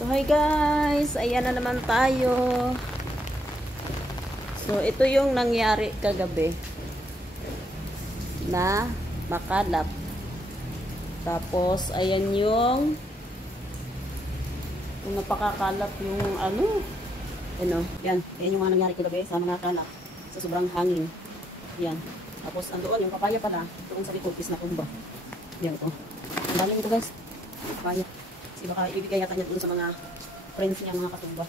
So hi guys, ayan na naman tayo. So ito yung nangyari kagabi na makalap. Tapos ayan yung kung napakakalap yung ano, yan yung mga nangyari kagabi sa mga kalap sa sobrang hangin. Yan. Tapos andoon yung papaya pala, doon sa likod is natumba. Yan ito. Ang dami nito guys. Papaya. Kasi baka ibibigay yata niya doon sa mga friends niya, mga katumba.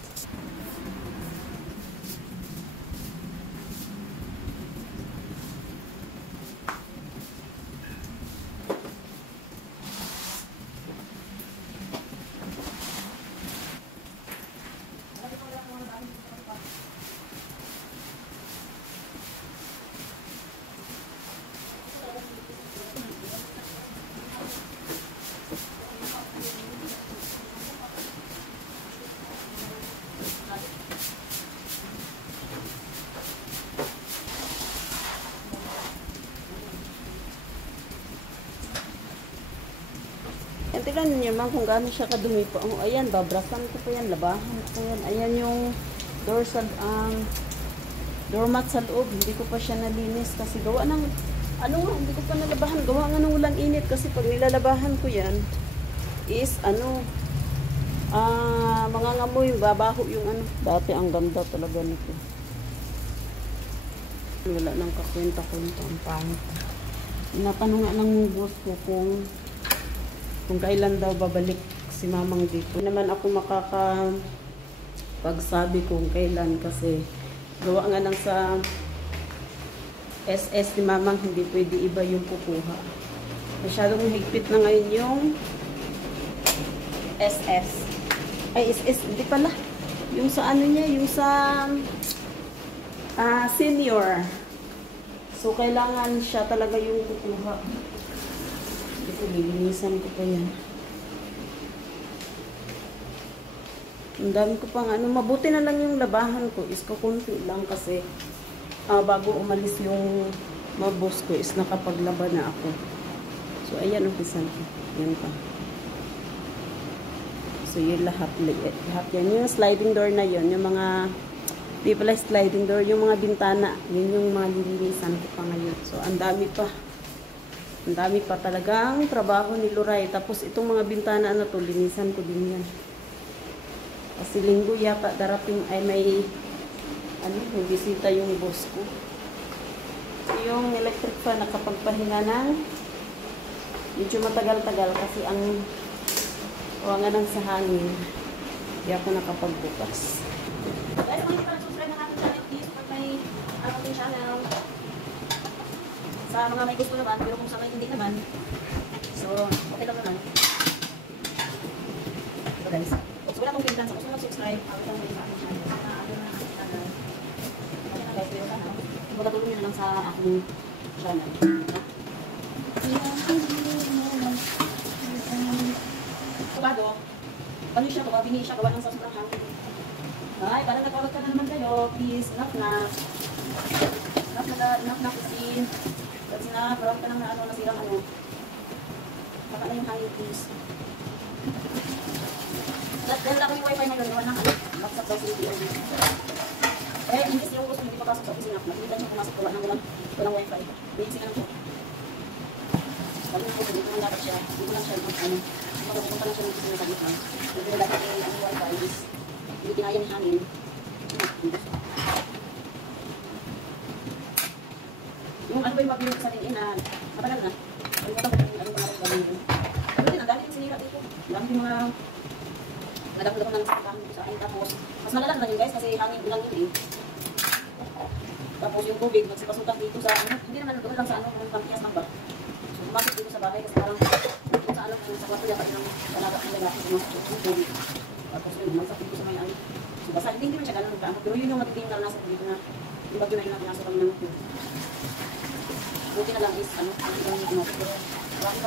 Yan, tignan niyo man kung gaano siya kadumi po. Oh, ayan, babrasan ko pa yan, labahan ko yan. Ayan yung doormat sa loob. Hindi ko pa siya nalinis kasi gawa ng, hindi ko pa nalabahan. Gawa nga ng ulang init kasi pag nilalabahan ko yan, is, mga ngamoy, babaho yung Dati ang ganda talaga nito. Wala nang kakwenta-kwenta ang pangit. Natanong nga ng boss ko kung kailan daw babalik si mamang dito. Hindi naman ako pagsabi kung kailan kasi gawa nga nang sa SS ni mamang hindi pwede iba yung kukuha. Masyadong higpit na ngayon yung SS. Ay, SS, hindi pala. Yung sa niya, yung sa senior. So, kailangan siya talaga yung kukuha. Ito, lilinisan ko pa yan. Ang dami ko pang mabuti na lang yung labahan ko is kukunti lang kasi bago umalis yung mabos ko is nakapaglaba na ako. So, ayan, umpisan ko. Yan pa. So, yun lahat yan. Yung sliding door na yun, yung mga, di pala sliding door, yung mga bintana, yun yung mga lilinisan ko pa ngayon. So, ang dami pa. Ang dami pa talagang trabaho ni Luray. Tapos itong mga bintana na to, linisan ko din yan. Kasi linggo yata darating ay may bisita yung boss ko. So yung electric fan nakapagpahinga ng medyo matagal-tagal kasi ang wawanan sa hangin. Hindi ako nakapagbukas. Guys, kung hindi pa nag-subscribe na natin channel, please pag may ating channel. Sa mga may gusto naman, pero kung sa may hindi naman, so, okay lang naman. So guys, so wala akong pintan sa gusto mag-subscribe, ako lang sa aking channel. Okay na guys, pero sana, magkatulong nyo na lang sa aking channel. Kabado, paano siya, bini siya, gawa ng sa sobrang hangin. Ay, parang nagkawag ka na naman kayo, please, knock-knock. Knock-knock isin. Kasi na-brown ka ng nasirang baka na yung hangin, please. Dahil ako yung wifi ngayon, iwan ng baksak daw sa video. Eh, imbis yung gusto hindi papasok sa opisina. Nakita siya pumasok, gawa ng walang wifi. Basic na lang po. Sabi na po, hindi ko lang dapat siya. Hindi ko lang siya, magpapunta lang siya ng opisina sa gitna. Hindi ko dapat yung wifi is hindi kinaya ng hangin. Yung ba yung mabili ko sa tingin na matagal na. Ang ganda ko yung gawin yun. Pero din, ang dami yung sinira dito. Ang dami yung mga nadang-nadang ng sakang sa akin. Tapos, mas malala na yun guys kasi hangin ulang yun eh. Tapos yung tubig, magsipasukan dito sa hindi naman doon lang sa kung pangkiyas lang ba. So, pumasok dito sa bahay kasi parang dito sa sa kwarto dapat yung talaga ang lalaki pumasok yung tubig. Tapos yun, magsak dito sa may So, basta hindi naman siya ganun pero yun yung matinding naranasan dito na yung bagyo na yun na pinasok kami ng tubig. Buti na lang is, ang ibang pero bakit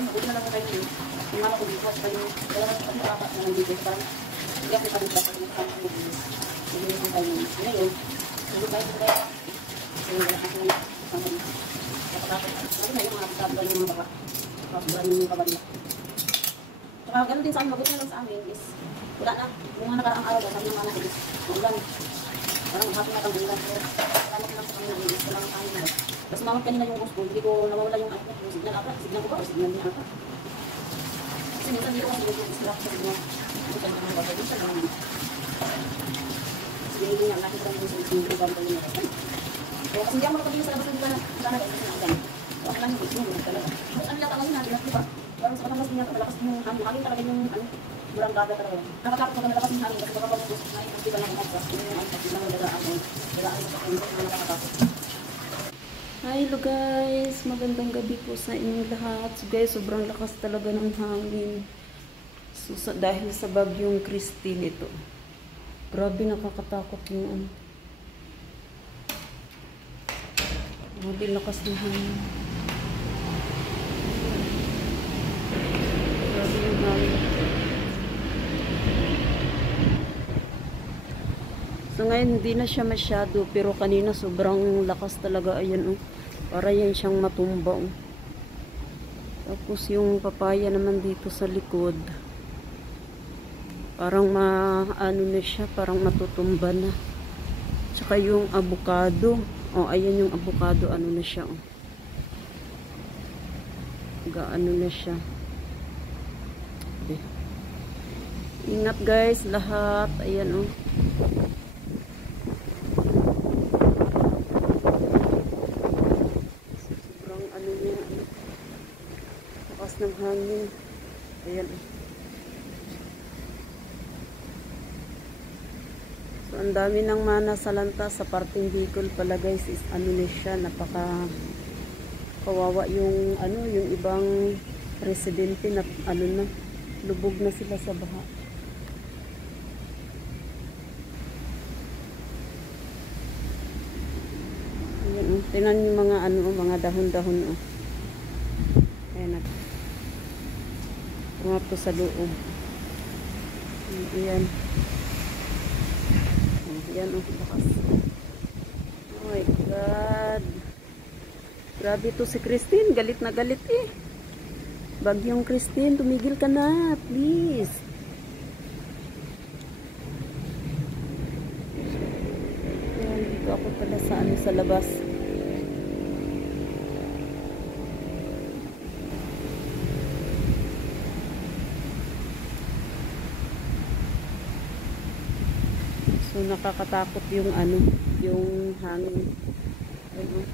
mo, buti na lang kayo yun. Yung mama ko dito, kasi yung dalawang kapit na nandito, parang hindi ako pag-ibig ako yung kasama ko dito. Hindi na kayo yun. Ngayon, hindi kayo dito kayo. Kasi yung dalawang kapit na kasama dito. Kapag-kapit, kasi na yung mga kapit yung mga baka. Tapos yung kabalik. Saka ganun din sa amin, mabuti na lang sa amin is, wala na, yung mga nakaraang araw, sabi ng mga is, ulan. Parang hapon na tang ulan. So, salamat lang sa kanina, is, walang kami na. Tapos sumamot kanina yung boss ko, hindi ko nawawala yung ano, yung signal ata, signal ko ba, o signal niya ata. Kasi minsan hindi ko kasi yung signal sa signal. Hindi ka naman bagay, minsan naman. Kasi binigyan niya, laki ko lang yung signal ko bagay niya. So, kasi hindi ako makapagin sa labas, hindi ba na, sana guys, kasi naman. So, ako lang yung signal talaga. Tapos ano yata ngayon natin, di ba? Parang sa katanggas niya, malakas yung hangin talaga yung ano, barangada talaga. Nakatakot na malakas yung hangin kasi baka pag-ubos na yung hindi ba lang umatras. Yun yung ano, hindi lang nalagaan sa kapunod na nakakatakot. Hi hello guys, magandang gabi po sa inyong lahat. So guys, sobrang lakas talaga ng hangin. So, dahil sa bagyong Christine ito. Grabe nakakatakot yung ano. Grabe lakas ng hangin. Grabe yung hangin. So ngayon hindi na siya masyado, pero kanina sobrang lakas talaga. Ayan oh. Para yan siyang matumba oh. Tapos yung papaya naman dito sa likod, parang ano na siya, parang matutumba na. Tsaka yung avocado, oh ayan yung avocado, ano na siya oh. Gaano na siya. Okay. Ingat guys lahat, ayan oh. Ng hangin. Ayan. So, ang dami ng mana sa lanta sa parting Bicol pala guys is ano na siya, napaka kawawa yung ano, yung ibang residente na ano na, lubog na sila sa baha. Ayan, tingnan yung mga ano, mga dahon-dahon oh. Ayan na. Pumapo sa loob. Ayan. Ayan ang lakas. Oh my God. Grabe to si Christine. Galit na galit eh. Bagyong Christine, tumigil ka na. Please. Ayan, dito ako pala sa ano, sa labas. So nakakatakot yung ano, yung hangin. Ayun.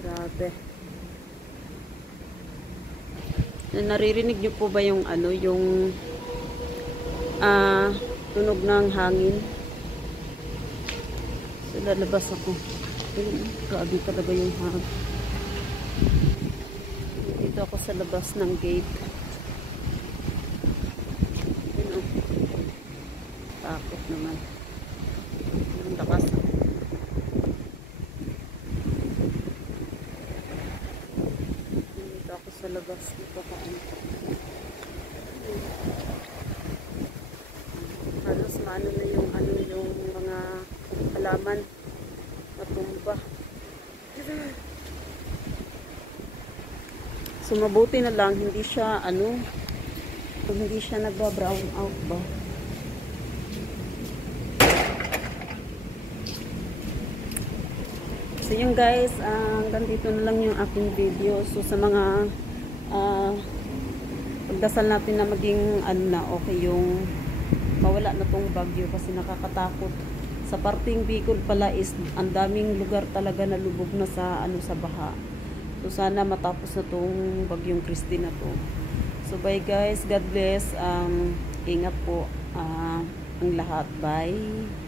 Grabe. Naririnig niyo po ba yung ano, yung tunog ng hangin? So lalabas ako. Ayun, grabe talaga yung hangin. Dito ako sa labas ng gate. Takot naman. Ang lakas. Dito ako sa labas. Dito ako. Halos maano na yung ano, yung mga halaman natumba. So mabuti na lang hindi siya ano, hindi siya nagba-brown out ba. So yun guys, hanggang dito na lang yung aking video. So sa mga pagdasal natin na maging ano na, okay yung mawala na tong bagyo kasi nakakatakot. Sa parting Bicol pala is ang daming lugar talaga na lubog na sa ano, sa baha. So sana matapos na tong bagyong Christine na to. So bye guys, God bless. Ingat po ang lahat. Bye.